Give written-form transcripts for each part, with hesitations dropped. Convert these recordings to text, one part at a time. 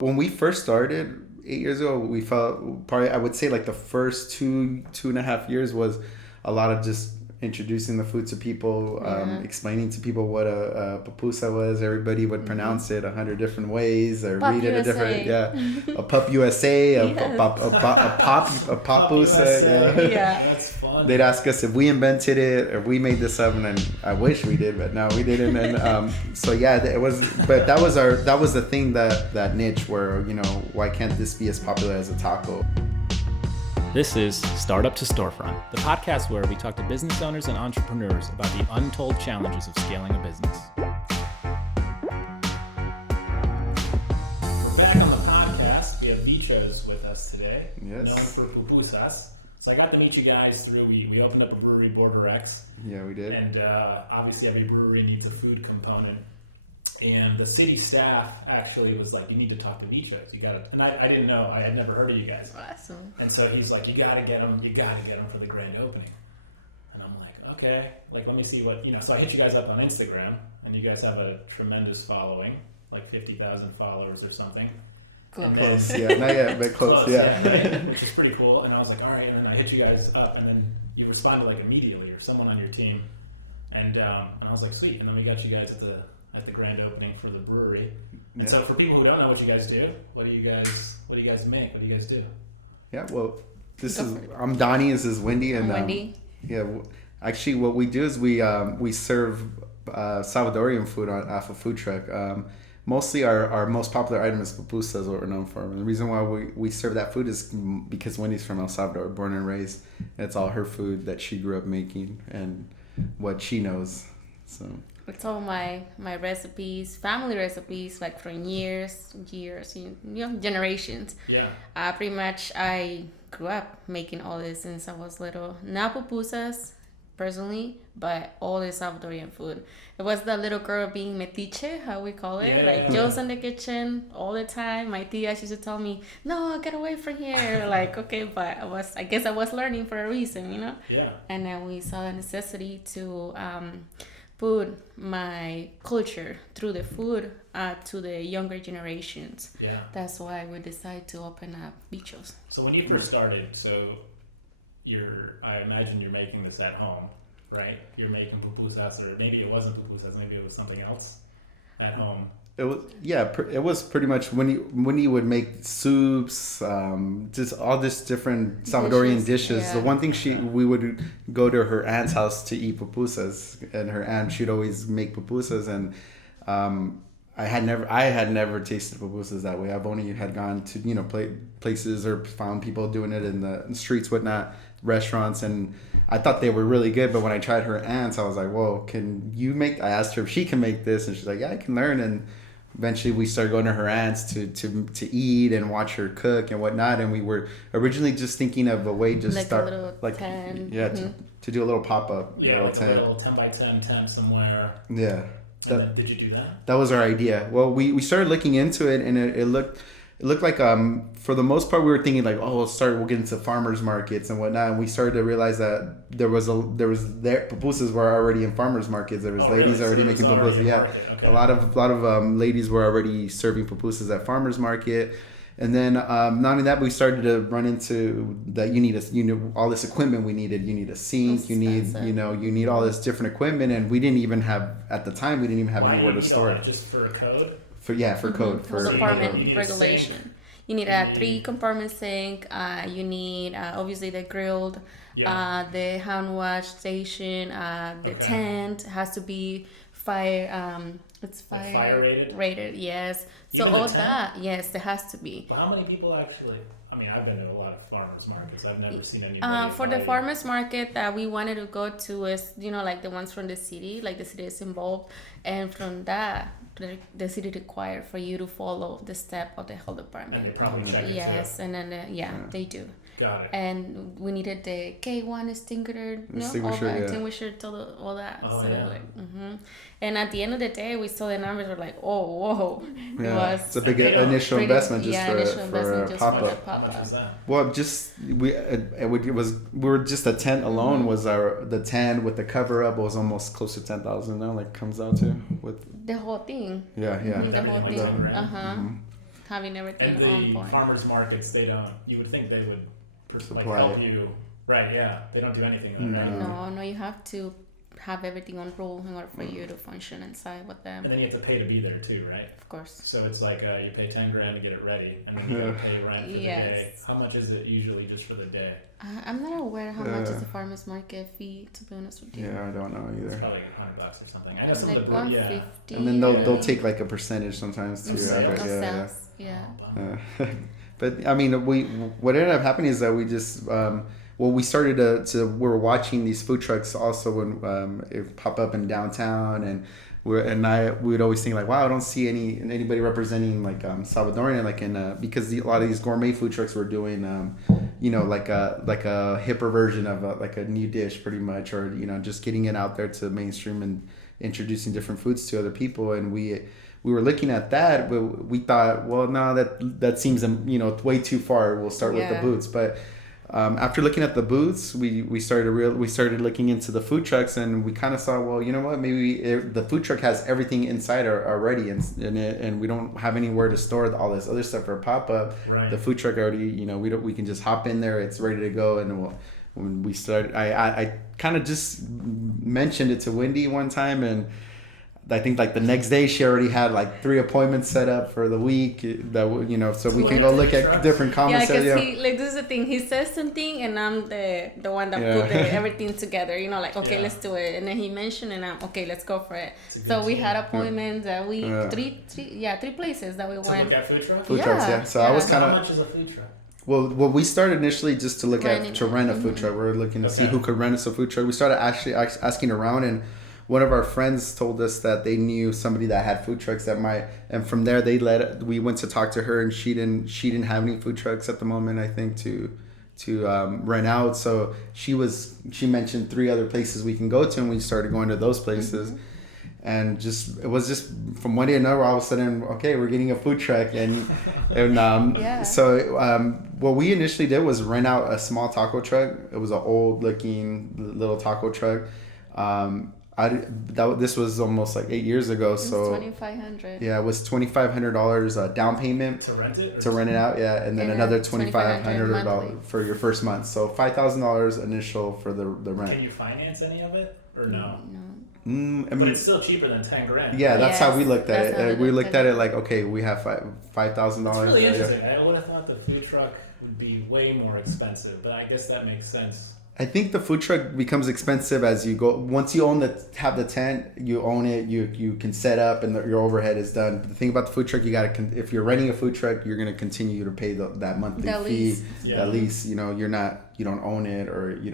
When we first started 8 years ago, we felt probably, I would say like the first 2.5 years was a lot of just introducing the food to people, explaining to people what a pupusa was. Everybody would pronounce it 100 different ways or Pup read it a USA. different, a pup USA, Yes. a papusa, yeah. Yeah. That's fun. They'd ask us if we invented it or we made this up, and then I wish we did, but no, we didn't. And so yeah, it was. But that was the thing, that niche where, why can't this be as popular as a taco? This is Startup to Storefront, the podcast where we talk to business owners and entrepreneurs about the untold challenges of scaling a business. We're back on the podcast. We have VCHOS with us today, Yes. known for PUPUSAS. So I got to meet you guys through, we opened up a brewery, Border X, Yeah, we did. and obviously every brewery needs a food component. And the city staff actually was like, you need to talk to VCHOS. You got to, and I didn't know, I had never heard of you guys. Awesome. And so he's like, you gotta get them for the grand opening. And I'm like, okay, let me see what, so I hit you guys up on Instagram, and you guys have a tremendous following, like 50,000 followers or something. Cool. Close, yeah, not yet, but close, yeah. Right? Which is pretty cool. And I was like, all right, and then I hit you guys up, and then you responded like immediately, or someone on your team. And I was like, sweet. And then we got you guys at the grand opening for the brewery. And Yeah. so for people who don't know what you guys do, what do you guys make? What do you guys do? Yeah, well, I'm Donny, this is Wendy, and Wendy. Actually, what we do is we serve Salvadorian food off a food truck. Mostly our most popular item is pupusas, what we're known for. And the reason why we serve that food is because Wendy's from El Salvador, born and raised. It's all her food that she grew up making and what she knows. So It's all my recipes, family recipes, like from years, generations. Yeah. Pretty much I grew up making all this since I was little. Not pupusas, personally, but all the Salvadorian food. It was the little girl being metiche, how we call it. Yeah. Like Joe's in the kitchen all the time. My tia used to tell me, no, get away from here. Like, okay, but I guess I was learning for a reason, Yeah. And then we saw the necessity to put my culture through the food to the younger generations. Yeah. That's why we decided to open up VCHOS. So when you first started, I imagine you're making this at home, right? You're making pupusas, or maybe it wasn't pupusas, maybe it was something else at home. it was, it was pretty much when you would make soups, just all this different Salvadorian dishes. Yeah. The one thing we would go to her aunt's house to eat pupusas, and her aunt, she'd always make pupusas, and I had never tasted pupusas that way. I've only had gone to places or found people doing it in the streets, whatnot, restaurants, and I thought they were really good. But when I tried her aunt's, I was like, whoa, can you make? I asked her if she can make this, and she's like, yeah, I can learn. And eventually we started going to her aunt's to eat and watch her cook and whatnot. And we were originally just thinking of a way to Like start a little tent. yeah, to do a little pop-up, Yeah, like tent. a little 10 by 10 tent somewhere. Yeah. And then, did you do that? That was our idea. Well, we started looking into it, and it looked like for the most part we were thinking like, oh, we'll get into farmers markets and whatnot, and we started to realize that there was pupusas were already in farmers markets. There was ladies already making pupusas. Yeah, okay. A lot of ladies were already serving pupusas at farmers market. And then not only that, but we started to run into that you need all this equipment we needed. You need a sink, you need all this different equipment, and we didn't even have at the time. We didn't even have anywhere to store it. Just for a code. For code for Compartment regulation. You need a 3-compartment sink. You need obviously the grilled, the hand wash station. The tent has to be fire. It's fire rated. Yes. So Even all the that, yes, there has to be. Well, how many people actually? I mean, I've been to a lot of farmers markets. I've never seen anybody. For the farmers market that we wanted to go to is like the ones from the city, like the city is involved, and from that the city required for you to follow the step of the health department. And they probably check it Yes, too. and then they do. Got it. And we needed the K1 extinguisher, extinguisher, all that. Oh, so yeah. And at the end of the day, we saw the numbers. We're like, oh, whoa! Yeah, it's a big initial investment just for a pop-up. How much was that? Well, we were just a tent alone was the tent with the cover up was almost close to 10,000 now. Like comes out to with the whole thing. Yeah. The whole thing. Right? having everything And on the point. farmers markets, they don't. You would think they would like Supply help it. you, right? Yeah, they don't do anything like that. Right? No, you have to have everything on rule in order for you to function inside with them. And then you have to pay to be there too, right? Of course. So it's like you pay $10,000 to get it ready, and then you gotta pay rent for the day. How much is it usually just for the day? I'm not aware how much is the farmer's market fee, to be honest with you. Yeah, I don't know It's either. probably like $100 or something. I know It's some like of the 150. And then they'll take like a percentage sometimes too. Of sales? Sales. Yeah. But I mean, what ended up happening is that we just we started to we were watching these food trucks also when it pop up in downtown, and we would always think like, wow, I don't see anybody representing like Salvadorian, like in because a lot of these gourmet food trucks were doing like a hipper version of like a new dish pretty much, or just getting it out there to mainstream and introducing different foods to other people. And we were looking at that, but we thought, well, no, that seems way too far. We'll start with the booths. But after looking at the booths, we started looking into the food trucks, and we kind of saw, well, you know what, maybe the food truck has everything inside already, and we don't have anywhere to store all this other stuff for a pop-up. Right. The food truck already, we can just hop in there, it's ready to go. And when we started, I kind of just mentioned it to Wendy one time, and I think like the next day she already had like 3 appointments set up for the week that so we can go look at different comments. Yeah, because this is the thing. He says something, and I'm the one that put everything together. Like, okay, let's do it. And then he mentioned, and I'm okay, let's go for it. So we had appointments that we three places that we went. To look at food trucks. Food trucks, yeah. So I was kind of. How much is a food truck? Well, we started initially just to look rent a food truck. We were looking to see who could rent us a food truck. We started actually asking around, and one of our friends told us that they knew somebody that had food trucks that might, and from there we went to talk to her, and she didn't have any food trucks at the moment, I think, to rent out. So she mentioned 3 other places we can go to, and we started going to those places. And it was just from one day to another, all of a sudden, okay, we're getting a food truck. So what we initially did was rent out a small taco truck. It was an old looking little taco truck. This was almost like 8 years ago. So $2,500. Yeah, it was $2,500 down payment to rent it. To rent it out, yeah, and then another $2,500 for your first month. So $5,000 initial for the rent. Can you finance any of it or no? No. I mean, but it's still cheaper than $10,000. Yeah, that's how we looked at it. We looked at it like, okay, we have $5,000. It's really interesting. I would have thought the food truck would be way more expensive, but I guess that makes sense. I think the food truck becomes expensive as you go. Once you have the tent, you own it. You can set up, and your overhead is done. But the thing about the food truck, you gotta. If you're renting a food truck, you're gonna continue to pay that monthly fee. At least you don't own it, or you're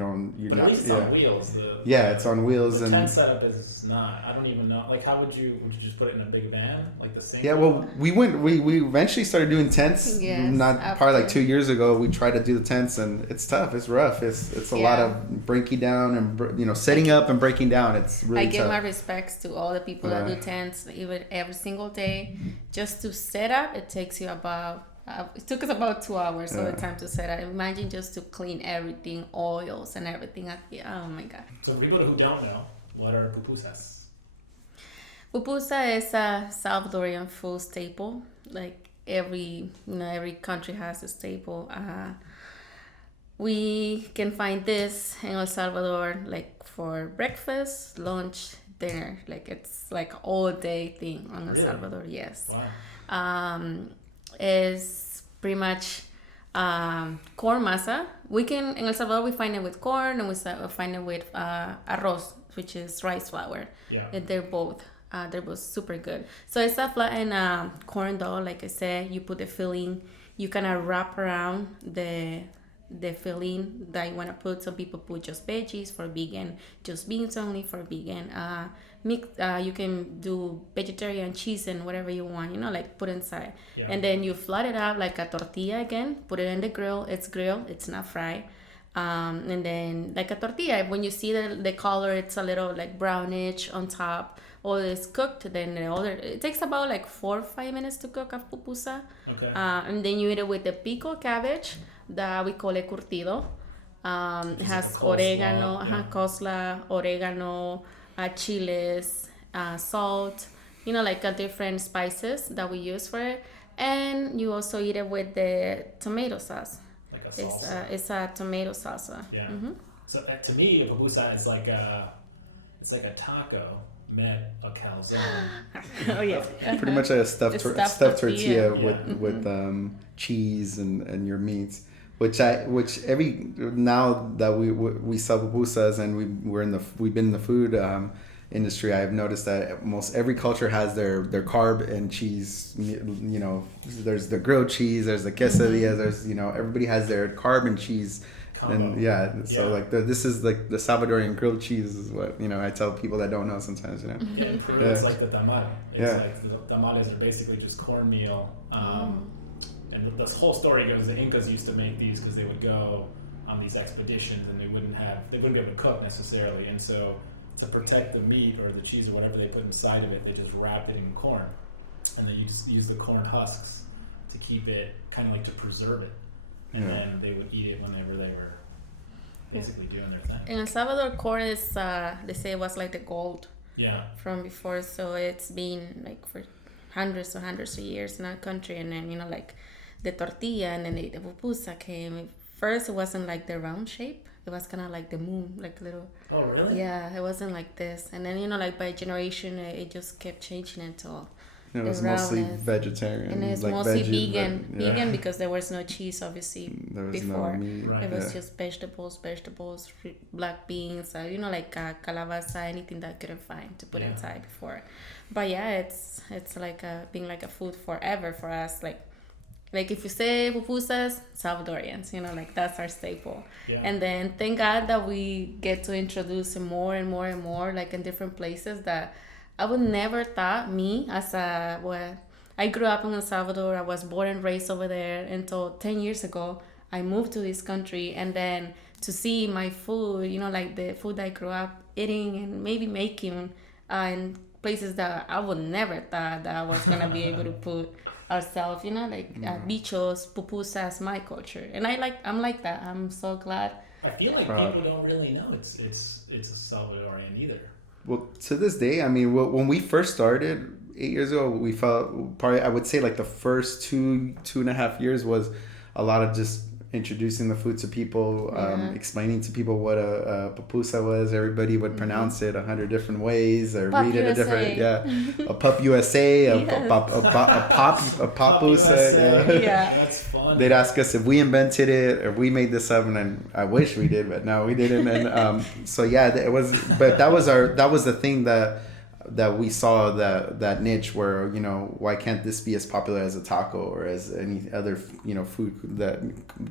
but not. At least it's on wheels. It's on wheels. The and tent setup is not. I don't even know. Like, how would you just put it in a big van, like the same? Yeah, well, we eventually started doing tents. Probably like 2 years ago. We tried to do the tents, and it's tough. It's rough. It's a lot of breaking down and setting up and breaking down. It's really tough. I give my respects to all the people that do tents, even every single day. Just to set up, it takes you about. It took us about 2 hours all the time to set up. Imagine just to clean everything, oils and everything. Oh my God. So for people who don't know, what are pupusas? Pupusa is a Salvadorian food staple. Like every country has a staple. We can find this in El Salvador, like for breakfast, lunch, dinner. Like it's like all day thing on El Salvador. Yes. Wow. Is pretty much corn masa. In El Salvador we find it with corn, and we find it with arroz, which is rice flour. Yeah. And they're both super good. So it's a flattened corn dough. Like I said, you put the filling. You kind of wrap around the filling that you want to put. Some people put just veggies for vegan, just beans only for vegan. You can do vegetarian cheese and whatever you want, like put inside. Yeah. And then you flat it out like a tortilla again, put it in the grill. It's grilled, it's not fried. And then like a tortilla, when you see the color, it's a little like brownish on top. All is cooked, then it takes about like 4 or 5 minutes to cook a pupusa. Okay. And then you eat it with the pico cabbage that we call it curtido. It has oregano, coleslaw, oregano, chiles, salt, like different spices that we use for it. And you also eat it with the tomato sauce. Like a salsa. It's a tomato salsa. Yeah. Mm-hmm. So to me, a pupusa is like a taco met a calzone. Oh yeah. Pretty much like a stuffed Stuffed tortilla tortilla. with cheese and your meats. Which every now that we sell pupusas and we've been in the food industry, I've noticed that almost every culture has their carb and cheese. You know, there's the grilled cheese, there's the quesadilla, there's everybody has their carb and cheese. And like this is like the Salvadorian grilled cheese is what I tell people that don't know sometimes. Yeah, in Peru it's like the tamale. It's like the tamales are basically just cornmeal. And this whole story goes, the Incas used to make these because they would go on these expeditions and they wouldn't be able to cook necessarily, and so to protect the meat or the cheese or whatever they put inside of it, they just wrapped it in corn, and they use the corn husks to keep it, kind of like to preserve it, and then they would eat it whenever they were basically doing their thing. In El Salvador, corn is they say it was like the gold from before, so it's been like for hundreds of years in our country, and then like the tortilla and then the pupusa came. First, it wasn't like the round shape. It was kind of like the moon, like little. Oh, really? Yeah, it wasn't like this. And then, like by generation, it just kept changing until it was mostly vegetarian. And it's like mostly veggie, vegan. Vegan because there was no cheese, obviously, there was before. No meat. It was just vegetables, black beans, like calabaza, anything that I couldn't find to put inside before. But yeah, it's like being like a food forever for us. Like if you say pupusas, Salvadorians, like that's our staple. Yeah. And then thank God that we get to introduce it more and more and more, like in different places that I would never thought I grew up in El Salvador. I was born and raised over there until 10 years ago. I moved to this country, and then to see my food, like the food I grew up eating and maybe making in places that I would never thought that I was going to be able to put ourselves, like VCHOS, pupusas, my culture. And I'm like that. I'm so glad. I feel like people don't really know it's a Salvadorian either. Well, to this day, I mean, when we first started 8 years ago, we felt probably, I would say like the first 2.5 years was a lot of just introducing the food to people, explaining to people what a pupusa was. Everybody would pronounce it 100 different ways or read it a different, a pup USA, a papusa. Yeah. That's fun. They'd ask us if we invented it or we made this up, and I wish we did, but no, we didn't. And so it was, but that was the thing that we saw that niche where why can't this be as popular as a taco or as any other food, that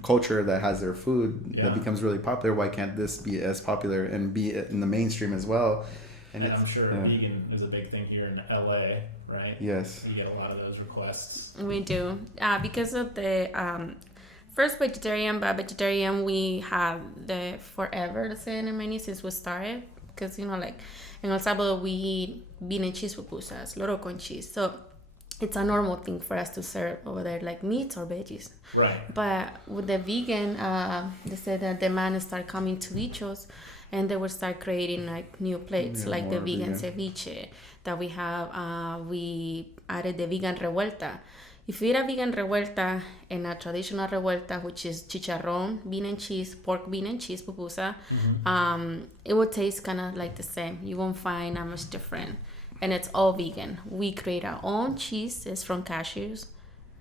culture that has their food that becomes really popular? Why can't this be as popular and be in the mainstream as well? And I'm sure vegan is a big thing here in LA, right? Yes, we get a lot of those requests. We do because of the first vegetarian, but vegetarian we have the forever, let's say, in the menu since we started, because like in El Salvador, we eat bean and cheese pupusas, loro con cheese. So it's a normal thing for us to serve over there, like meats or veggies. Right. But with the vegan, they said that demand start coming to VCHOS, and they will start creating like new plates, like the vegan ceviche that we have. We added the vegan revuelta. If you eat a vegan revuelta and a traditional revuelta, which is chicharrón, bean and cheese, pork, bean and cheese, pupusa, it will taste kind of like the same. You won't find that much different. And it's all vegan. We create our own cheese. It's from cashews.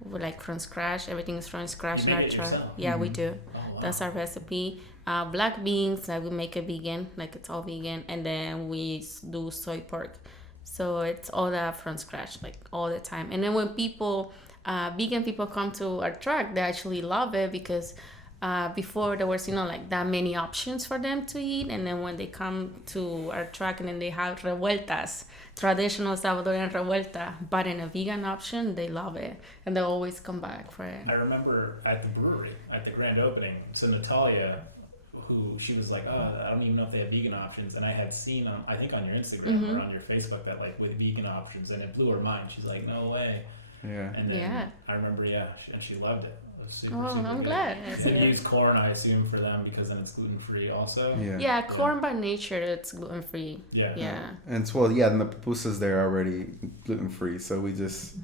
Like from scratch. Everything is from scratch in our truck. Yeah, we do. Oh, wow. That's our recipe. Black beans, like we make it vegan. Like it's all vegan. And then we do soy pork. So it's all that from scratch, like all the time. And then when vegan people come to our truck, they actually love it because before there was like that many options for them to eat, and then when they come to our truck and then they have revueltas, traditional Salvadorian revuelta, but in a vegan option, they love it and they always come back for it. I remember at the brewery at the grand opening, so Natalia, she was like, I don't even know if they have vegan options, and I had seen I think on your Instagram or on your Facebook that like with vegan options, and it blew her mind. She's like, no way. Yeah. And then I remember, and she loved it. Super, I'm good. glad. And they use corn, I assume, for them because then it's gluten free also. Yeah, corn by nature, it's gluten free. Yeah. Yeah. And and the pupusas, they're already gluten free, so we just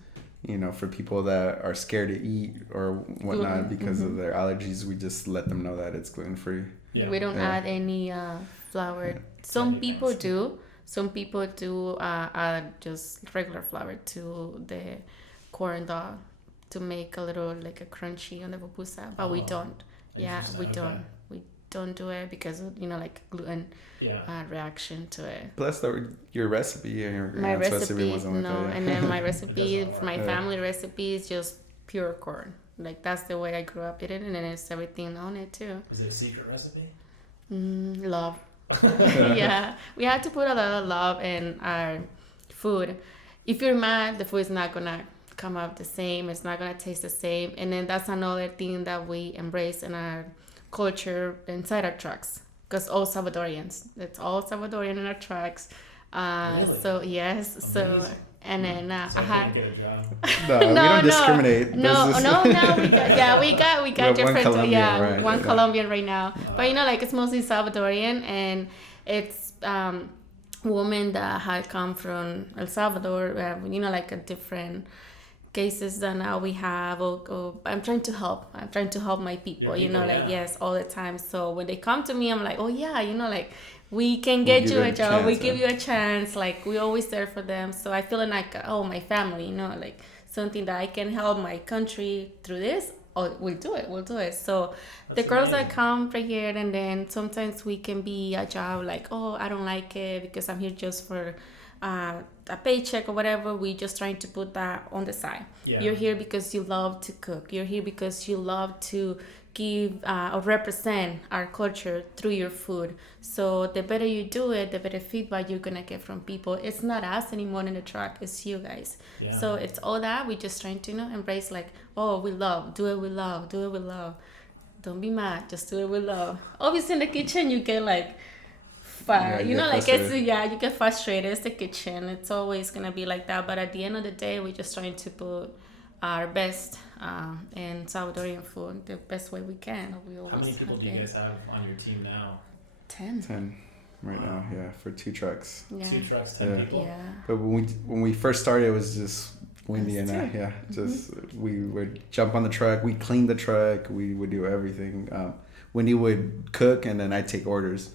for people that are scared to eat or whatnot because of their allergies, we just let them know that it's gluten-free. Yeah. We don't add any flour. Some people do. Some people do add just regular flour to the corn dog to make a little like a crunchy on the pupusa, but we don't. Yeah, we don't. We don't do it because of, like gluten reaction to it. Plus, your recipe and your my recipe wasn't like that, and then my recipe, my family recipe is just pure corn. Like that's the way I grew up eating, and then it's everything on it too. Is it a secret recipe? Love. Yeah, we had to put a lot of love in our food. If you're mad, the food is not gonna come out the same. It's not gonna taste the same. And then that's another thing that we embrace in our culture inside our trucks, because all Salvadorians. It's all Salvadorian in our trucks. Really? So yes. Amazing. So and then so I had. No, we don't discriminate. No. We got different. Colombian, right? One Colombian right now, but like it's mostly Salvadorian, and it's women that had come from El Salvador. Like a different cases that now we have. Or I'm trying to help. I'm trying to help my people. Yes, all the time. So when they come to me, I'm like, oh yeah, like. We can get you a job. We give you a chance. Like we always there for them. So I feel like my family, like something that I can help my country through this. Oh, we'll do it. So the girls that come right here, and then sometimes we can be a job like, oh, I don't like it because I'm here just for a paycheck or whatever. We just trying to put that on the side. Yeah. You're here because you love to cook. You're here because you love to give or represent our culture through your food. So the better you do it, the better feedback you're gonna get from people. It's not us anymore in the truck, it's you guys. Yeah. So it's all that we just trying to embrace, like, oh, we love, do it with love, do it with love. Don't be mad, just do it with love. Obviously in the kitchen you get like fire, you get frustrated. It's the kitchen, it's always gonna be like that. But at the end of the day, we're just trying to put our best in Salvadorian food the best way we can. How many people do you guys have on your team now? 10 right now, for 2 trucks. Yeah. 2 trucks, 10 people. Yeah. But when we first started, it was just Wendy and I. We would jump on the truck, we clean the truck, we would do everything. Wendy would cook, and then I'd take orders.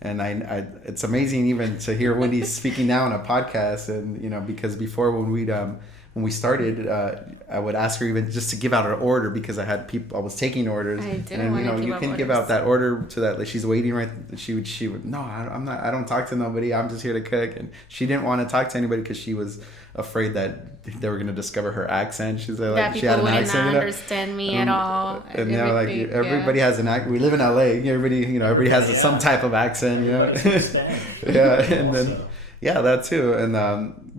And I it's amazing even to hear Wendy speaking now on a podcast, and because before when we started, I would ask her even just to give out an order because I had people. I was taking orders, and you can give out that order to that. Like she's waiting right. She would. No, I'm not. I don't talk to nobody. I'm just here to cook. And she didn't want to talk to anybody because she was afraid that they were gonna discover her accent. She's like, she had an accent. Not understand me at all. And now, like everybody has an accent. We live in LA. Everybody has some type of accent. And then. Yeah, that too. And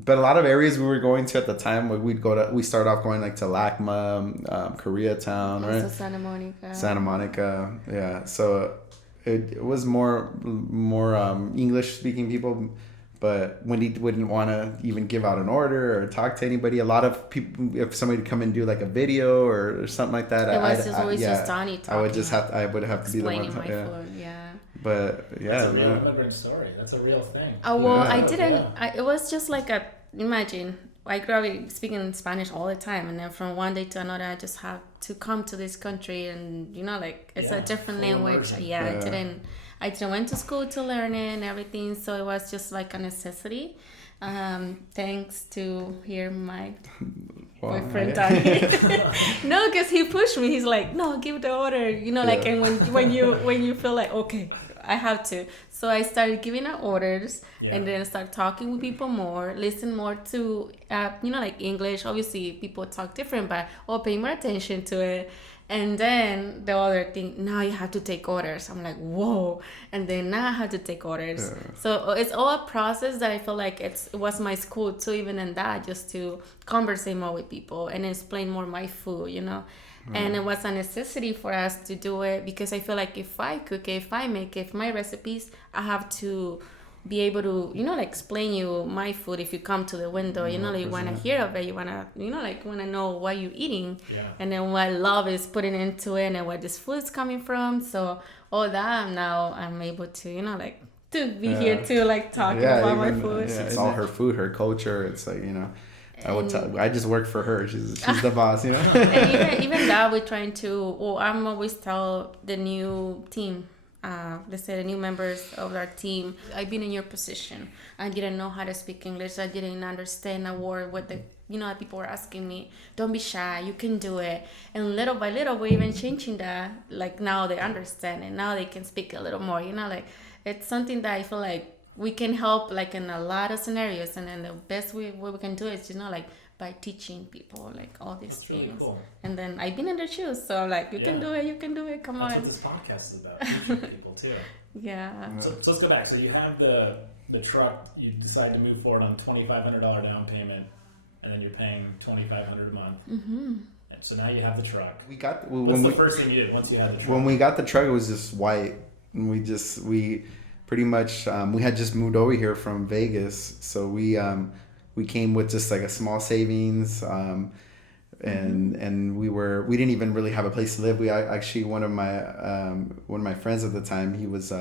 but a lot of areas we were going to at the time, we started off going like to LACMA, Koreatown, right? Santa Monica, yeah. So it was more English speaking people, but Wendy wouldn't want to even give out an order or talk to anybody. A lot of people, if somebody would come and do like a video or something like that, it was always just Donny talking. I would have to be the one. Explaining my food, yeah. But yeah, that's a real immigrant story. That's a real thing. Oh well, I didn't. It was just like imagine. I grew up speaking Spanish all the time, and then from one day to another, I just had to come to this country, and it's a different language. I didn't went to school to learn it and everything, so it was just like a necessity. Thanks to my boyfriend Donny. No, because he pushed me. He's like, no, give the order. And when you feel like, okay, I have to. So I started giving out orders, and then start talking with people more, listen more to, English. Obviously, people talk different, but pay more attention to it. And then the other thing, now you have to take orders. I'm like, whoa. And then now I have to take orders. Yeah. So it's all a process that I feel like it was my school too, even in that, just to conversate more with people and explain more my food, And it was a necessity for us to do it because I feel like if I cook it, if I make it, if my recipes, I have to be able to, explain you my food. If you come to the window, you want to hear of it, you want to, want to know what you're eating, and then what love is putting into it, and where this food is coming from. So all that now I'm able to, to be here to talking about my food. Yeah, it's all her food, her culture. It's like I just work for her. She's the boss, you know. And even that, we're trying to. Well, I'm always tell the new team, let's say the new members of our team. I've been in your position. I didn't know how to speak English. I didn't understand a word. What people were asking me. Don't be shy. You can do it. And little by little, we're even changing that. Like now they understand, and now they can speak a little more. Like it's something that I feel like we can help like in a lot of scenarios, and then the best way we can do it is like by teaching people like all these That's things. Really cool. And then I've been in their shoes, so like you can do it, come That's on. what this podcast is about, teaching people too. Yeah. So let's go back. So you have the truck, you decide to move forward on $2,500 down payment, and then you're paying $2,500 a month. Mm-hmm. And so now you have the truck. What's the first thing you did once you had the truck? When we got the truck, it was just white, and we pretty much we had just moved over here from Vegas, so we came with just like a small savings, and we didn't even really have a place to live. We actually one of my friends at the time, he was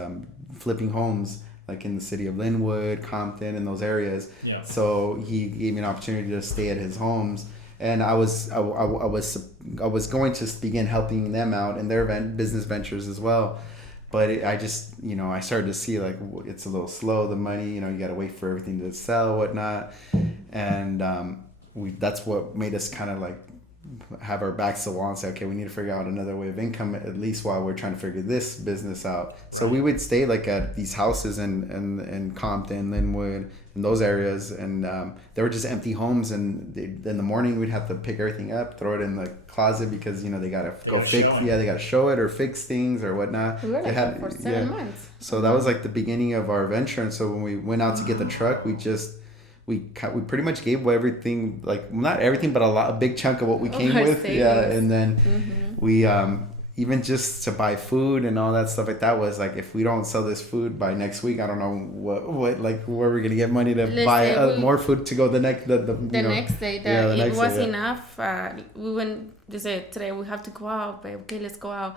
flipping homes like in the city of Linwood, Compton, and those areas. Yeah. So he gave me an opportunity to stay at his homes, and I was going to begin helping them out in their business ventures as well. But I just, I started to see like it's a little slow, the money, you got to wait for everything to sell, whatnot. And that's what made us kind of like have our backs to the wall and say, okay, we need to figure out another way of income, at least while we're trying to figure this business out. So we would stay like at these houses in Compton, Linwood, in those areas. And they were just empty homes. And in the morning, we'd have to pick everything up, throw it in the closet because, they got to go fix. Yeah, they got to show it or fix things or whatnot. We were like that for 7 months. So that was like the beginning of our venture. And so when we went out to get the truck, we pretty much gave everything, like not everything, but a big chunk of what we came with. Savings. Yeah, and then we even just to buy food and all that stuff like that was like, if we don't sell this food by next week, I don't know what like where we're gonna get money to buy more food to go the next day. It was enough. We went. They said today we have to go out, but okay, let's go out.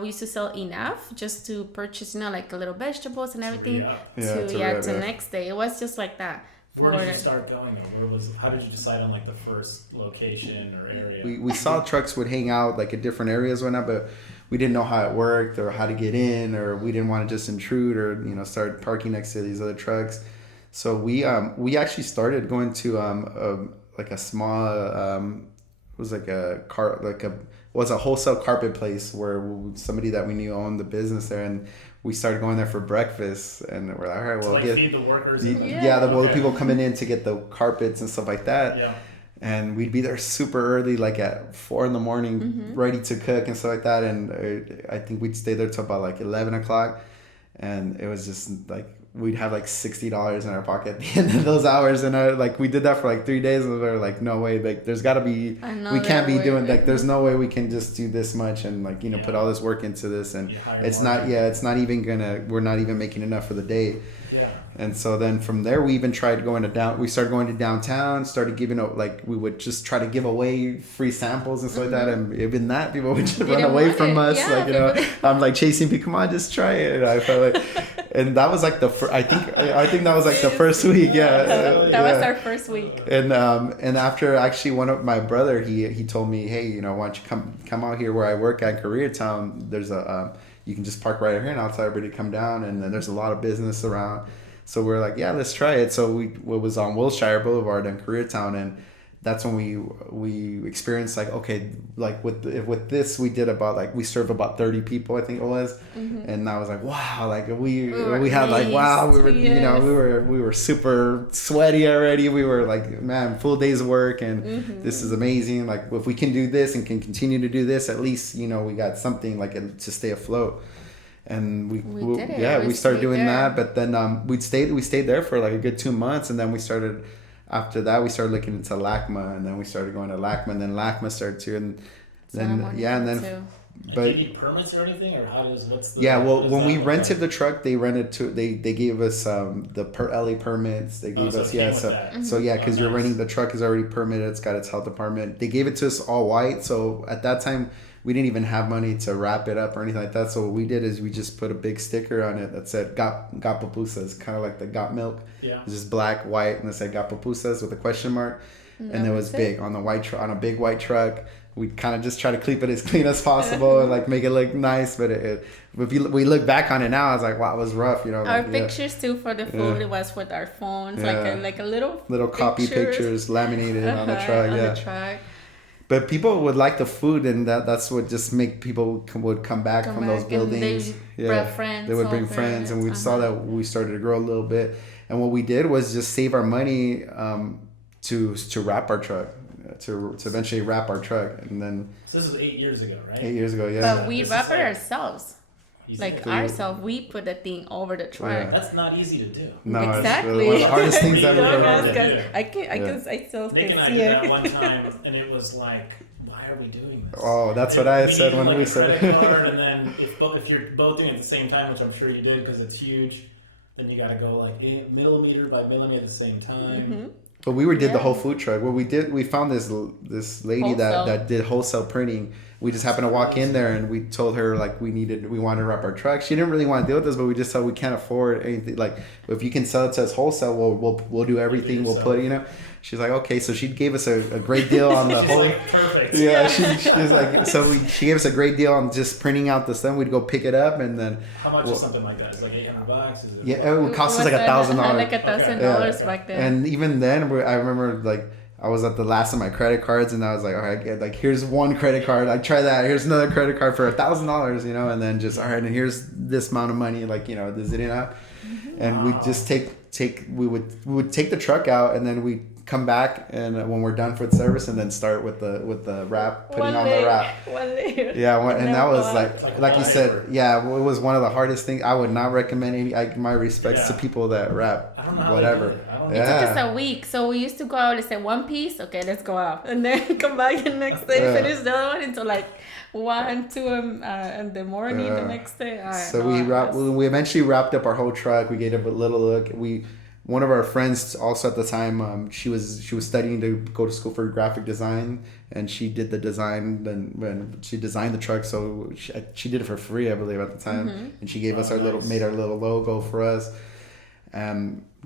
We used to sell enough just to purchase, like a little vegetables and everything. To next day. It was just like that. Where did you start going though? How did you decide on like the first location or area? We saw trucks would hang out like in different areas or whatnot, but we didn't know how it worked or how to get in, or we didn't want to just intrude or start parking next to these other trucks. So we actually started going to like a small it was like a wholesale carpet place where somebody that we knew owned the business there, and we started going there for breakfast, and we're like, all right, well, feed the workers. The people coming in to get the carpets and stuff like that. Yeah. And we'd be there super early, like at 4 a.m, ready to cook and stuff like that. And I think we'd stay there till about like 11 o'clock, and it was just like we'd have like $60 in our pocket at the end of those hours, and we did that for like 3 days, and we were like, no way, like there's got to be, we can't be doing like there's no way we can just do this much and like put all this work into this, and it's not we're not even making enough for the day. Yeah. And so then from there, we even tried we started going to downtown, started giving out, like we would just try to give away free samples and stuff like that. And even that, people would just run away from us. Yeah, I'm like chasing people, come on, just try it. And I felt like, and that was like I think that was like the first week. Yeah. That was our first week. And after actually one of my brother, he told me, hey, why don't you come out here where I work at Koreatown? There's you can just park right here, and I'll tell everybody to come down, and then there's a lot of business around. So we're like, yeah, let's try it. So it was on Wilshire Boulevard in Koreatown, and that's when we experienced like, okay, like with this we did about like we served about 30 people, I think it was, and I was like, wow, like we had like, wow, we were we were super sweaty already. We were like, man, full day's work, and this is amazing. Like if we can do this and can continue to do this, at least we got something like to stay afloat. And we started doing that, but then we stayed there for like a good 2 months, and then after that we started looking into LACMA, and then we started going to LACMA, and then LACMA started too, and then but do you need permits or anything, or when we rented the truck, they gave us the LA permits. They gave us because you're renting the truck is already permitted. It's got its health department. They gave it to us all white, so at that time we didn't even have money to wrap it up or anything like that. So what we did is we just put a big sticker on it that said got PUPUSAS, kind of like the got milk. Yeah. It's just black, white, and it said got PUPUSAS with a question mark. and it was big on the on a big white truck. We kind of just try to keep it as clean as possible and like make it look nice. But we look back on it now, I was like, wow, it was rough, you know. Our pictures too for the food, it was with our phones, like a little copy pictures laminated on the truck. On the truck. But people would like the food, and that's what just make people would come back from those buildings. They brought friends. They would bring friends, and we saw that we started to grow a little bit. And what we did was just save our money to wrap our truck. To eventually wrap our truck, and then. So this was 8 years ago, right? 8 years ago, yeah. But we wrap it ourselves. Ourselves, we put the thing over the truck. Yeah. That's not easy to do. No, exactly. It's one of the hardest things I've ever done. I still Nick and I did that one time, and it was like, why are we doing this? Oh, that's what I said when we said it. And then if you're both doing it at the same time, which I'm sure you did because it's huge, then you got to go like millimeter by millimeter at the same time. Mm-hmm. But we did the whole food truck. What we did, we found this lady that did wholesale printing. We just happened to walk in there, and we told her like we wanted to wrap our truck. She didn't really want to deal with us, but we just said we can't afford anything. Like if you can sell it to us wholesale, we'll do everything. We'll put, you know. She's like, okay, so she gave us a great deal on the whole. Like, perfect. Yeah, she was like, she gave us a great deal on just printing out the stuff. We'd go pick it up, and then. How much is something like that? It's like $800. Is it it would cost us like $1,000. Like $1,000 back then. And even then, I remember like. I was at the last of my credit cards, and I was like, all right, like here's one credit card. I try that. Here's another credit card for $1,000, you know, and then just all right, and here's this amount of money, like, you know, is it enough? And we just we would take the truck out, and then we come back, and when we're done for the service, and then start with the wrap, putting on the wrap. And that was like you said, it was one of the hardest things. I would not recommend my respects to people that wrap whatever. It took us a week, so we used to go out and say one piece. Okay, let's go out, and then come back the next day, finish the other one until like 1, 2 in the morning the next day. So we eventually wrapped up our whole truck. We gave it a little look. One of our friends also at the time, she was studying to go to school for graphic design, and she did the design and she designed the truck. So she did it for free, I believe, at the time, and she gave us made our little logo for us.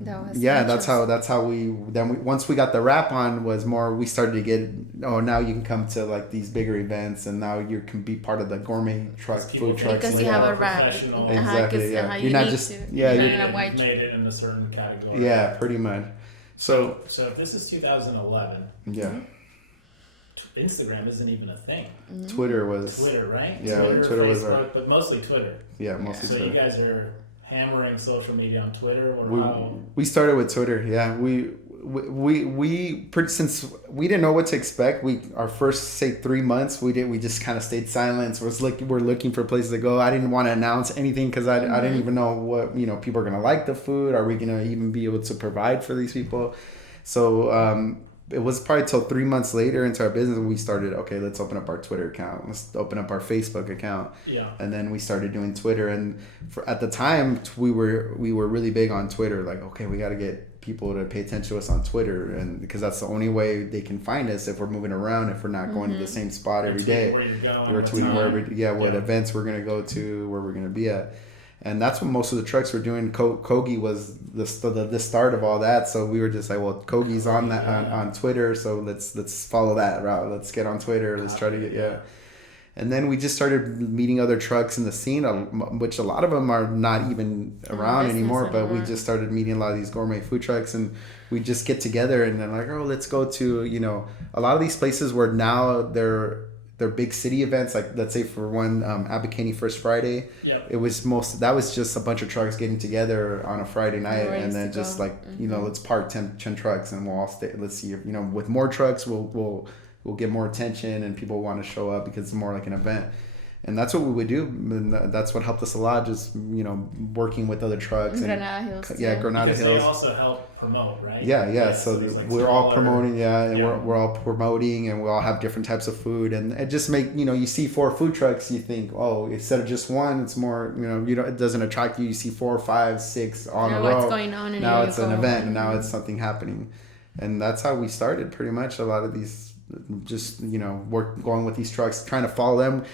That's how we once we got the wrap on was more, we started to get, now you can come to like these bigger events, and now you can be part of the gourmet food trucks because you have a wrap. Exactly. You're not just you made it in a certain category. Yeah, pretty much. So if this is 2011. Yeah. Instagram isn't even a thing. Twitter, right? Yeah, Twitter was Facebook, but mostly Twitter. Yeah, mostly Twitter. So you guys are hammering social media on Twitter, or we started with Twitter. Yeah, since we didn't know what to expect. Our first 3 months we just kind of stayed silent. We're looking for places to go. I didn't want to announce anything because I didn't even know what, people are gonna like the food. Are we gonna even be able to provide for these people? So it was probably till 3 months later into our business when we started, okay, let's open up our Twitter account. Let's open up our Facebook account. Yeah. And then we started doing Twitter. And at the time, we were really big on Twitter. Like, okay, we got to get people to pay attention to us on Twitter, and because that's the only way they can find us if we're moving around, if we're not going to the same spot every day. Where you're going. We're tweeting what events we're going to go to, where we're going to be at. And that's what most of the trucks were doing. Kogi was the start of all that. So we were just like, well, Kogi's on Twitter, so let's follow that route. Let's get on Twitter. Let's try to get And then we just started meeting other trucks in the scene, which a lot of them are not even around anymore. But we just started meeting a lot of these gourmet food trucks, and we just get together and then like, oh, let's go to a lot of these places where now they're big city events, like let's say for one, Abercrombie First Friday. Yep. That was just a bunch of trucks getting together on a Friday night, and then just like let's park 10 trucks and we'll all stay. Let's see if with more trucks we'll get more attention and people want to show up because it's more like an event. And that's what we would do. And that's what helped us a lot, just, working with other trucks. Granada Hills. Yeah, Granada because Hills. They also help promote, right? Yeah. So we're all promoting, and we're all promoting, and we all have different types of food. And it just you see 4 food trucks, you think, oh, instead of just one, it's more, it doesn't attract you. You see 4, 5, 6 on a row. What's going on? And now it's an event, and now it's something happening. And that's how we started pretty much a lot of these, just, going with these trucks, trying to follow them.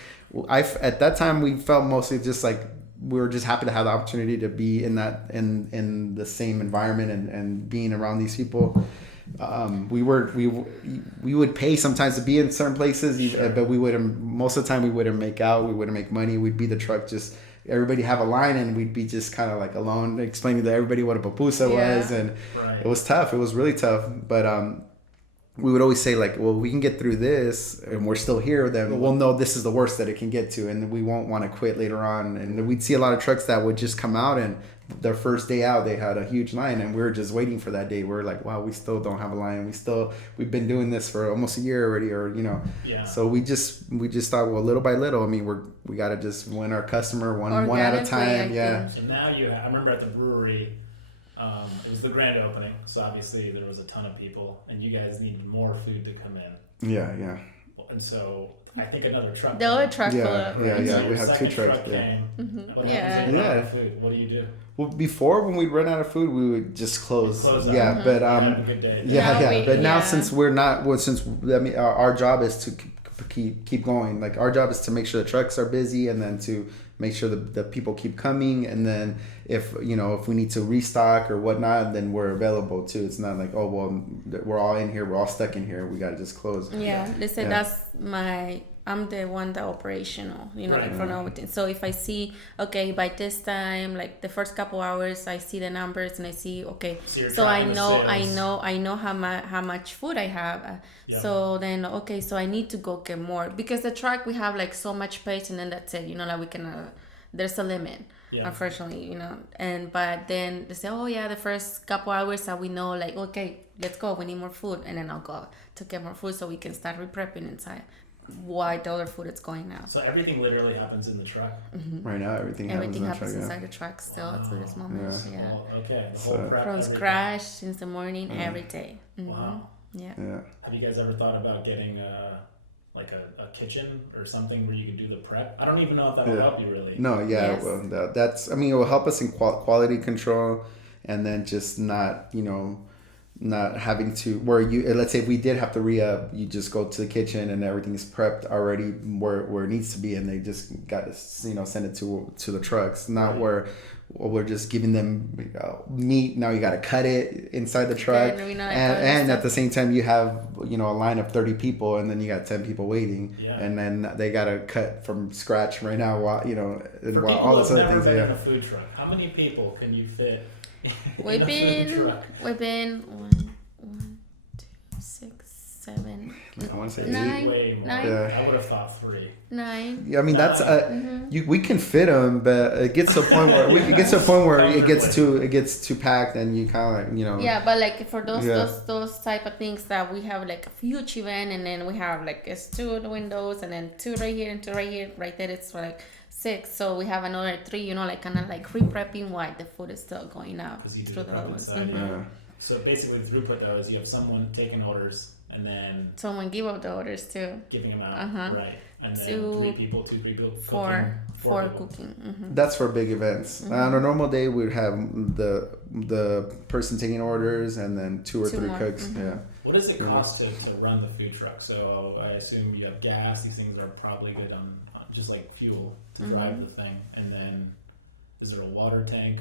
At that time, we felt mostly just like we were just happy to have the opportunity to be in the same environment and being around these people. we would pay sometimes to be in certain places, but we wouldn't. Most of the time, we wouldn't make out. We wouldn't make money. We'd be the truck. Just everybody have a line, and we'd be just kind of like alone, explaining to everybody what a pupusa was, and it was tough. It was really tough, but we would always say like, well, we can get through this, and we're still here. Then we'll know this is the worst that it can get to, and we won't want to quit later on. And we'd see a lot of trucks that would just come out, and their first day out, they had a huge line, and we were just waiting for that day. We're like, wow, we still don't have a line. We've been doing this for almost a year already, or So we just thought, well, little by little. I mean, we got to just win our customer one at a time. Yeah. And now I remember at the brewery. It was the grand opening, so obviously there was a ton of people, and you guys needed more food to come in. Yeah. And so I think another truck. The other truck. Yeah. So We have two trucks. Truck came. What happens if you run out of food? What do you do? Well, before when we'd run out of food, we would just close. Up. But Have a good day. But now since we're not, our job is to keep going. Like our job is to make sure the trucks are busy, and then to make sure the people keep coming, and then if we need to restock or whatnot, then we're available too. It's not like, oh well, we're all in here, we're all stuck in here, we got to just close. Listen, I'm the one that operational, like from everything. So if I see, okay, by this time, like the first couple hours, I see the numbers and I see, okay, so I know how much food I have. So then, okay, so I need to go get more, because the truck, we have like so much space, and then that's it, like we can, there's a limit. Unfortunately, but then they say, oh yeah, the first couple hours that we know, like, okay, let's go, we need more food, and then I'll go to get more food so we can start re-prepping inside. Why the other food is going now? So everything literally happens in the truck. Right now, everything happens inside the truck still to this moment. Well, okay. The whole prep, from scratch since the morning, every day. Wow. Yeah. Have you guys ever thought about getting like a kitchen or something where you could do the prep? I don't even know if that'll help you really. No, Yes. Well, that's. I mean, it will help us in quality control, and then just not having to, where let's say if we did have to re-up, you just go to the kitchen and everything is prepped already where it needs to be, and they just got to send it to the trucks, not where we're just giving them meat. Now you got to cut it inside the truck, and at the same time you have a line of 30 people, and then you got 10 people waiting, and then they got to cut from scratch right now while while all this other things. In a food truck, how many people can you fit? We've been 1, 2, 6, 7. I want to say 9. 8. Way more. 9. I would have thought 3. 9. Yeah, I mean that's we can fit them, but it gets to a point where it gets too packed, and you kind of Yeah, but like for those type of things that we have like a huge event, and then we have like it's 2 windows, and then 2 right here and 2 right here. Right there, it's like 6. So we have another 3. Like kind of like re-prepping while the food is still going out through the ovens. So basically, the throughput though is you have someone taking orders, and then someone give up the orders too. Giving them out, right? And then 2 people, 4 cooking. That's for big events. On a normal day, we'd have the person taking orders, and then 2 or 3 cooks. Yeah. What does it cost to run the food truck? So I assume you have gas. These things are probably good on just like fuel to drive the thing. And then is there a water tank?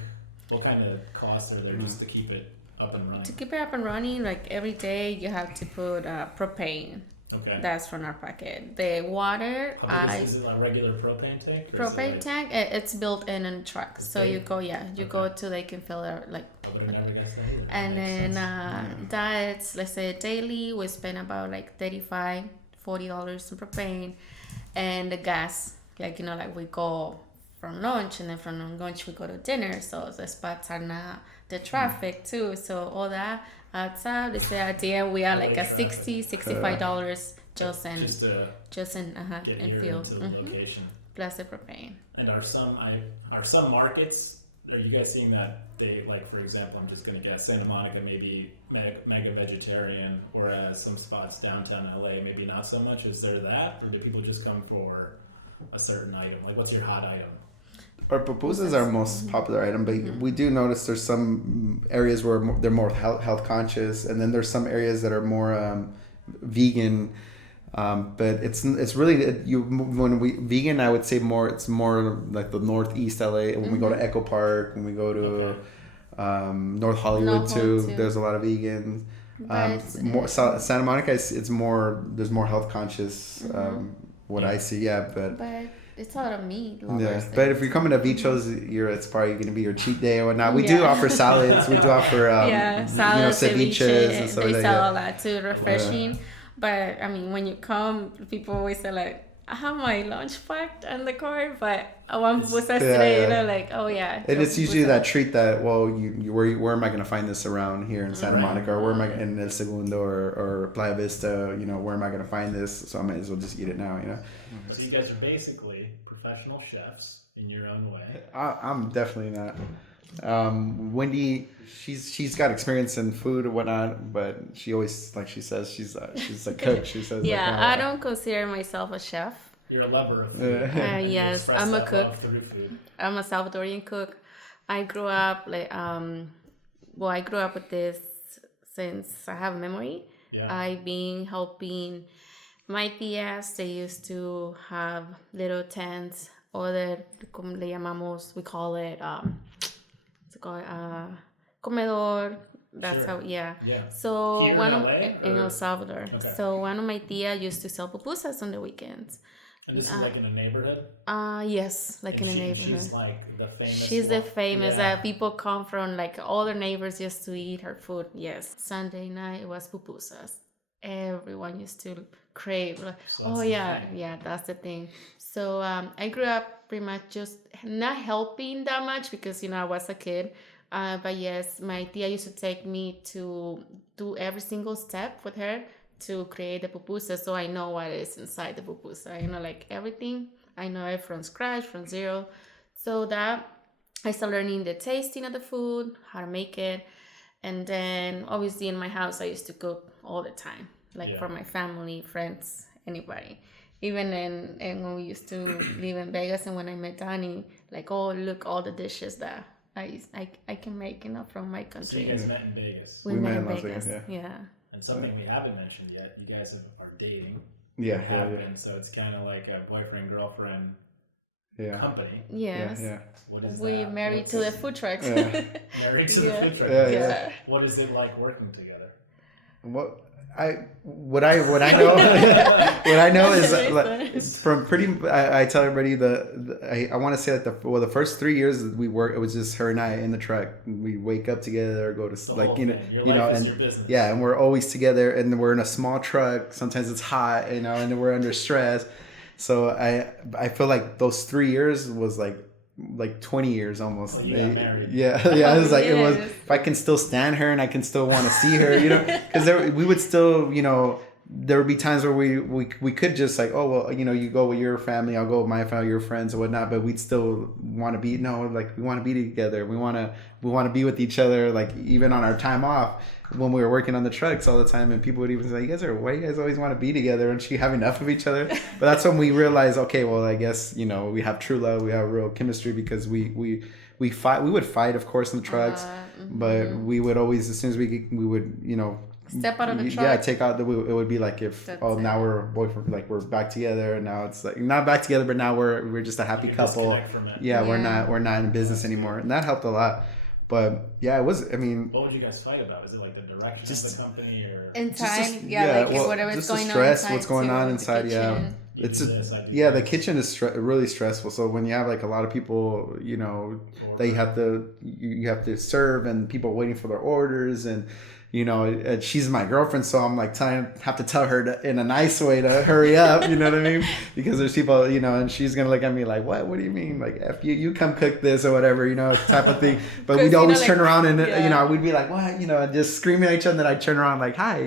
What kind of costs are there just to keep it up and running? To keep it up and running, like every day you have to put propane. Okay. That's from our packet. The water, is it a regular propane tank? Propane tank, it's built in a truck. So you go, go to, they can fill it like. And then that's, let's say daily, we spend about like $35, $40 on propane. And the gas, like, like we go from lunch, and then from lunch we go to dinner. So the spots are not the traffic too. So all that outside, they say at the end we are like a $65 just in fuel. Location. Plus the propane. And are some markets, are you guys seeing that they, like, for example, I'm just gonna guess, Santa Monica maybe mega vegetarian, whereas some spots downtown LA maybe not so much? Is there that, or do people just come for a certain item? Like, what's your hot item? Our pupusas are our most popular item, but we do notice there's some areas where they're more health conscious, and then there's some areas that are more vegan. But it's really vegan, I would say it's more like the Northeast LA. When we go to Echo Park, when we go to North Hollywood too, there's a lot of vegans. Santa Monica, it's more, there's more health conscious, what I see, but it's a lot of meat. But if you're coming to VCHOS, it's probably going to be your cheat day or whatnot. We do offer salads. We do offer salads, ceviches and stuff like that. They sell all that too, refreshing. But I mean, when you come, people always say like, I have my lunch packed in the car, but I want pupusas today. You know, like, oh yeah. And it's usually that treat that, well, where am I going to find this around here in Santa Monica, or where am I in El Segundo or Playa Vista? You know, where am I going to find this? So I might as well just eat it now. You know. So you guys are basically professional chefs in your own way. I'm definitely not. Wendy, she's got experience in food and whatnot, but she always, like she says, she's a cook. She says, I don't consider myself a chef. You're a lover of food. Yes, I'm a cook. I'm a Salvadorian cook. I grew up I grew up with this since I have memory. I've been helping my tias. They used to have little tents, como le llamamos, we call it comedor. That's how, So here one in El Salvador. Okay. So one of my tia used to sell pupusas on the weekends. And this is like in a neighborhood? Yes, like in a neighborhood. She's like the famous. She's the famous that people come from, like all their neighbors just to eat her food. Yes. Sunday night it was pupusas. Everyone used to crave. Like, that's the thing. So I grew up pretty much just not helping that much because, I was a kid. But yes, my tia used to take me to do every single step with her to create the pupusa. So I know what is inside the pupusa. Like everything. I know it from scratch, from zero. So that I started learning the tasting of the food, how to make it. And then obviously in my house, I used to cook all the time. Like for my family, friends, anybody. Even and when we used to live in Vegas and when I met Donny, like, oh, look, all the dishes that I can make, from my country. So you guys met in Vegas. We met in Vegas, yeah. And something we haven't mentioned yet, you guys are dating. Yeah. So it's kind of like a boyfriend-girlfriend company. Yes. Yeah. What is we that? married to the food truck. Married to the food truck. Yeah. What is it like working together? What I know what I know is like, from I tell everybody I want to say that the first 3 years that we worked, it was just her and I in the truck. We wake up together, go to your business. And we're always together, and we're in a small truck. Sometimes it's hot, and we're under stress. So I feel like those 3 years was like 20 years almost. You got married. It was like, it was, if I can still stand her and I can still want to see her, because we would still, there would be times where we could just like, oh, well, you go with your family, I'll go with my family, your friends or whatnot, but we'd still want to be, we want to be together. We want to be with each other, like even on our time off when we were working on the trucks all the time, and people would even say, why do you guys always want to be together? And you have enough of each other? But that's when we realized, okay, well, I guess, we have true love, we have real chemistry, because we fight. We would fight, of course, in the trucks, but we would always, as soon as we would, step out of the truck. Take out it would be like if now we're boyfriend, like we're back together, and now it's like not back together, but now we're just a happy couple. We're not in business anymore, and that helped a lot. But it was. I mean, what would you guys fight about? Is it like the direction of the company or inside? Whatever's going on inside. What's going on inside? The kitchen is really stressful. So when you have like a lot of people, that you have to serve, and people waiting for their orders, and she's my girlfriend, so I'm like have to tell her in a nice way to hurry up, you know what I mean? Because there's people, and she's gonna look at me like, what do you mean? Like, F you come cook this or whatever, type of thing. But we'd always turn around and, we'd be like, what? Just screaming at each other, and then I'd turn around like, hi,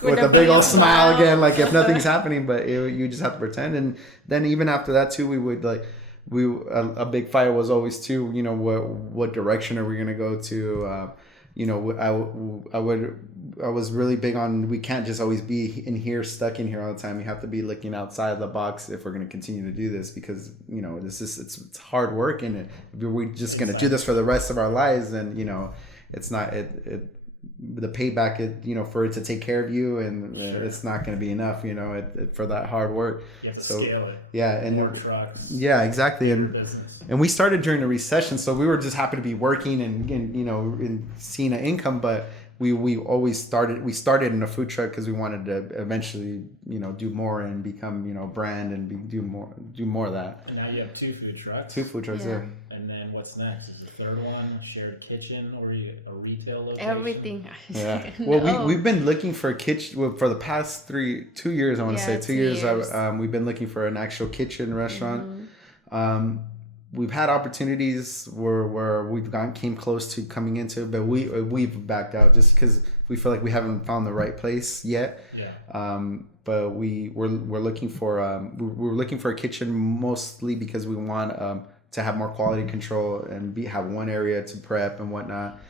with a big old smile again, like if nothing's happening, but you just have to pretend. And then even after that too, we would like, a big fight was always too, what direction are we gonna go to? I was really big on, we can't just always be stuck in here all the time. We have to be looking outside the box if we're going to continue to do this, because it's hard work, and if we're just going to do this for the rest of our lives, then it's not the payback, for it to take care of you, and it's not going to be enough, for that hard work. You have to scale it. Yeah, and more trucks. Yeah, exactly. And we started during the recession, so we were just happy to be working and seeing an income, but we always started in a food truck because we wanted to eventually, do more and become, brand and do more of that. And now you have 2 food trucks. 2 food trucks, yeah. And then what's next? Is the third one a shared kitchen or a retail location? Everything. Yeah. Well, No. we've been looking for a kitchen for the past 2 years. I want to say 2 years. We've been looking for an actual kitchen restaurant. We've had opportunities where came close to coming into it, but we've backed out just because we feel like we haven't found the right place yet. Yeah. But we're looking for a kitchen mostly because we want to have more quality control and have one area to prep and whatnot.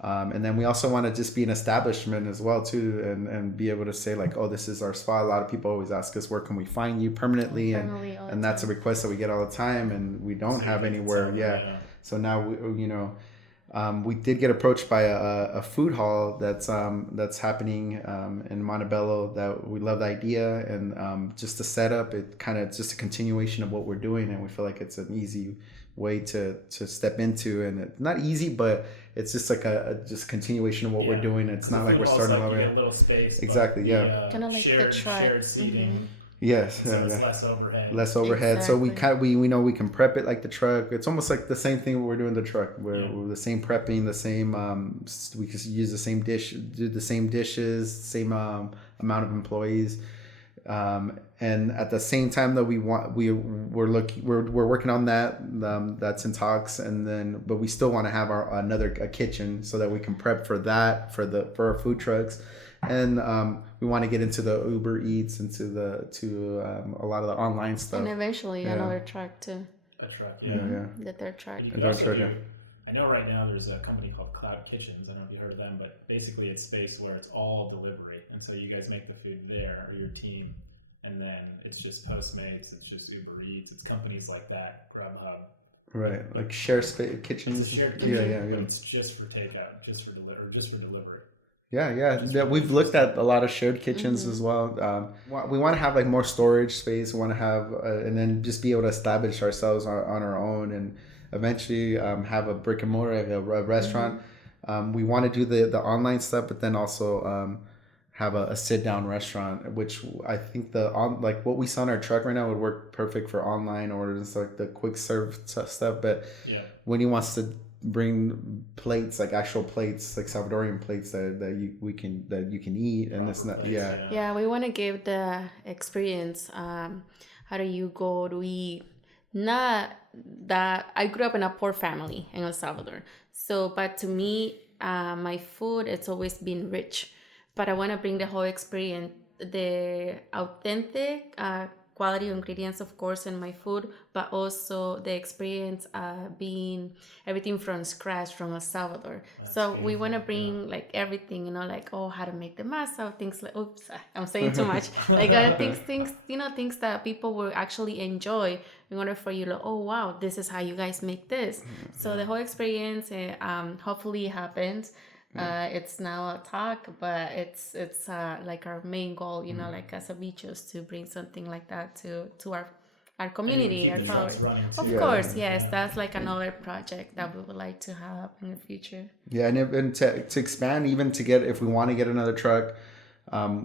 And then we also want to just be an establishment as well too, and be able to say like, oh, this is our spot. A lot of people always ask us, where can we find you permanently? And that's a request that we get all the time, and we don't have anywhere. Yeah. So now we did get approached by a food hall that's happening in Montebello. That we love the idea, and just the setup. It kind of just a continuation of what we're doing, and we feel like it's an easy way to step into, and it's not easy, but it's just like a just continuation of what we're doing. It's not like we're starting over. A little space. Exactly. Yeah. Kind of like the truck. Shared seating. Yes. So it's less overhead. Less overhead. Exactly. So we know we can prep it like the truck. It's almost like the same thing we're doing the truck. We're the same prepping, the same. We can use the same dish, do the same dishes, same amount of employees. And at the same time that we're working on that, that's in talks, but we still want to have a kitchen so that we can prep for that for our food trucks, and we want to get into the Uber Eats, into a lot of the online stuff, and eventually another truck too. A truck, Get their truck. I know right now there's a company called Cloud Kitchens. I don't know if you heard of them, but basically it's space where it's all delivery, and so you guys make the food there, or your team, and then it's just Postmates, it's just Uber Eats, it's companies like that, Grubhub. Right, like share space kitchens. It's a shared kitchen, yeah. but it's just for takeout, just for delivery. Yeah. We've looked at a lot of shared kitchens as well. We want to have like more storage space. We want to have, and then just be able to establish ourselves on our own, and eventually have a brick and mortar, a restaurant. We want to do the online stuff, but then also have a sit down restaurant, which I think like what we sell in our truck right now would work perfect for online orders, like the quick serve stuff. But when he wants to bring plates, like actual plates, like Salvadorian plates you can eat, and it's not we want to give the experience. How do you go to eat? Not that I grew up in a poor family in El Salvador, so but to me my food, it's always been rich, but I want to bring the whole experience, the authentic quality ingredients, of course, in my food, but also the experience being everything from scratch from El Salvador. So we want to bring like everything, like how to make the masa, things like, oops, I'm saying too much, like things that people will actually enjoy in order for you to, oh wow, this is how you guys make this. So the whole experience hopefully happens. It's now a talk, but it's like our main goal, like as a VCHOS, to bring something like that to our community, our followers. Of course, yes, that's like another project that we would like to have in the future. Yeah, and to expand, even to get, if we want to get another truck,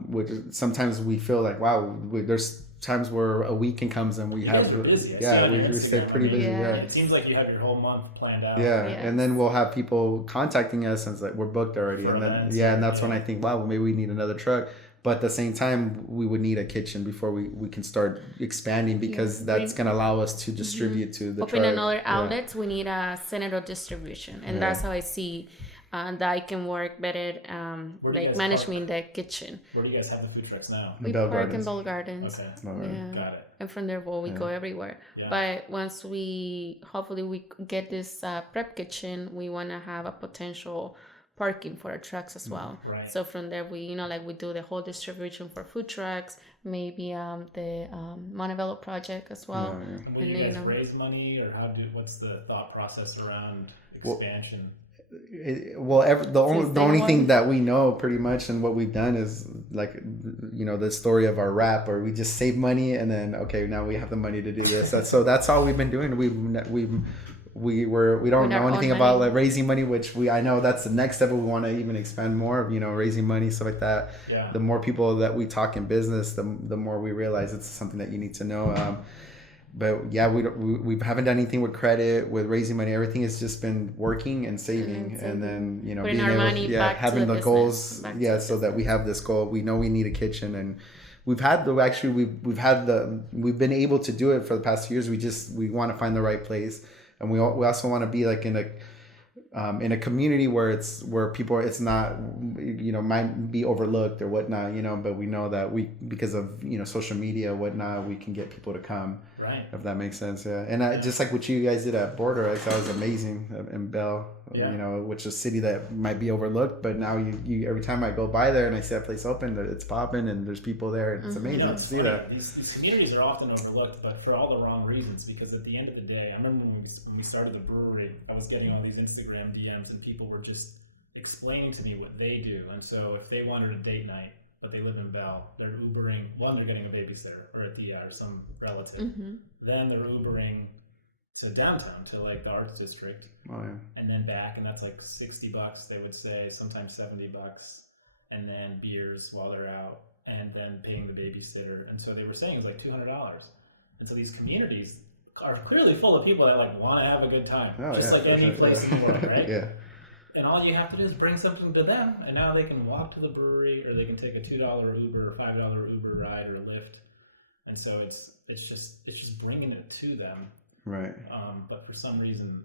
which sometimes we feel like, wow, there's times where a weekend comes and we have busy. we stay pretty busy. It seems like you have your whole month planned out. And then we'll have people contacting us and it's like, we're booked already, and then and that's when I think, wow, well, maybe we need another truck. But at the same time, we would need a kitchen before we can start expanding, because that's going to allow us to distribute to the open truck. another outlets. We need a center of distribution, and that's how I see that I can work better, like managing the kitchen. Where do you guys have the food trucks now? We park in Bell Gardens. Okay. Got it. And from there, we go everywhere. Yeah. But once hopefully we get this prep kitchen, we want to have a potential parking for our trucks as well. Right. So from there, we we do the whole distribution for food trucks, maybe the Montebello project as well. And will you guys raise money, or what's the thought process around expansion? The only thing that we know pretty much and what we've done is like the story of our wrap, or we just save money and then now we have the money to do this. That's all we've been doing. we don't know anything about money. like raising money, which I know that's the next step. We want to even expand more of, raising money, stuff like that. Yeah. The more people that we talk in business, the more we realize it's something that you need to know. But yeah, we haven't done anything with credit, with raising money. Everything has just been working and saving, and then putting our money back having to the business, goals, back to so that we have this goal. We know we need a kitchen, and we've been able to do it for the past few years. We want to find the right place, and we also want to be like in a community where people, it's not, might be overlooked or whatnot, but we know that because of, social media, whatnot, we can get people to come. Right. If that makes sense. Yeah. And just like what you guys did at Border, I thought was amazing in Bell, which is a city that might be overlooked, but now you every time I go by there and I see that place open, it's popping and there's people there. And it's amazing to see that. These communities are often overlooked, but for all the wrong reasons, because at the end of the day, I remember when we started the brewery, I was getting all these Instagram DMs and people were just explaining to me what they do. And so if they wanted a date night, but they live in Bell, they're Ubering, they're getting a babysitter or a tia or some relative. Mm-hmm. Then they're Ubering to downtown, to like the arts district. Oh, yeah. And then back, and that's like $60, they would say, sometimes $70, and then beers while they're out, and then paying the babysitter. And so they were saying it's like $200. And so these communities are clearly full of people that like want to have a good time, just like any place in the world, right? Yeah. And all you have to do is bring something to them, and now they can walk to the brewery, or they can take a $2 Uber or $5 Uber ride or Lyft, and so it's just bringing it to them. Right. But for some reason,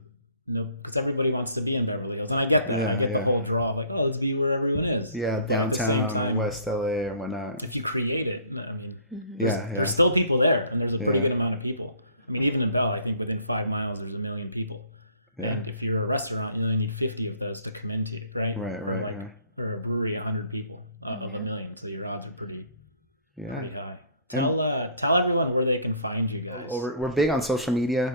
no, because everybody wants to be in Beverly Hills, and I get that. I get the whole draw of like, oh, let's be where everyone is. Yeah, downtown, West LA, and whatnot. If you create it, I mean, there's still people there, and there's a pretty good amount of people. I mean, even in Bell, I think within 5 miles, there's 1 million people. Yeah. And if you're a restaurant, you only need 50 of those to come into you, right? Right. Or a brewery, 100 people of 1 million. So your odds are pretty high. Tell everyone where they can find you guys. We're big on social media.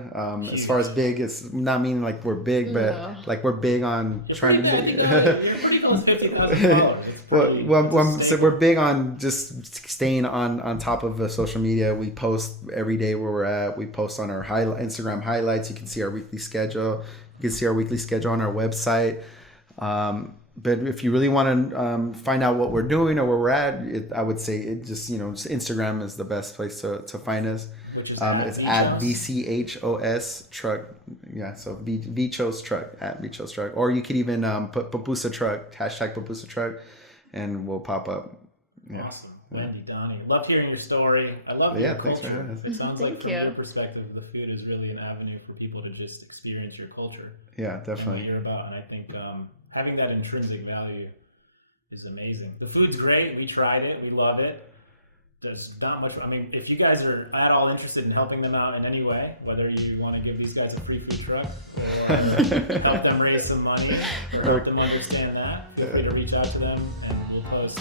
As far as big, it's not meaning like we're big, but like we're big on trying to be. You're pretty close, 50,000 followers. So we're big on just staying on top of the social media. We post every day where we're at. We post on our Instagram highlights. You can see our weekly schedule. You can see our weekly schedule on our website. But if you really want to find out what we're doing or where we're at, I would say just Instagram is the best place to find us. Which is it's at VCHOS truck. Yeah, so VCHOS truck, at VCHOS truck. Or you could even put PUPUSA truck, #PUPUSA truck, and we'll pop up. Yeah. Awesome. Wendy, Donny, loved hearing your story. I love your culture. Thanks for having us. It sounds like from your perspective, the food is really an avenue for people to just experience your culture. Yeah, definitely. And what you're about, and I think having that intrinsic value is amazing. The food's great. We tried it. We love it. There's not much. I mean, if you guys are at all interested in helping them out in any way, whether you want to give these guys a free food truck or help them raise some money or help them understand that, feel free to reach out to them, and we'll post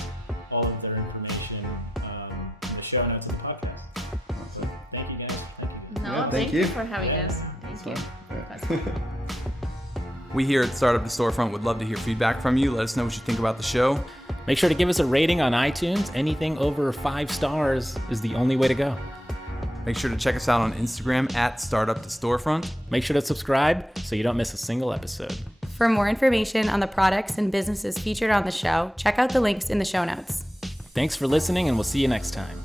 all of their information in the show notes of the podcast. So thank you guys. Thank you for having us. Thank you. We here at Startup to Storefront would love to hear feedback from you. Let us know what you think about the show. Make sure to give us a rating on iTunes. Anything over 5 stars is the only way to go. Make sure to check us out on Instagram at Startup to Storefront. Make sure to subscribe so you don't miss a single episode. For more information on the products and businesses featured on the show, check out the links in the show notes. Thanks for listening, and we'll see you next time.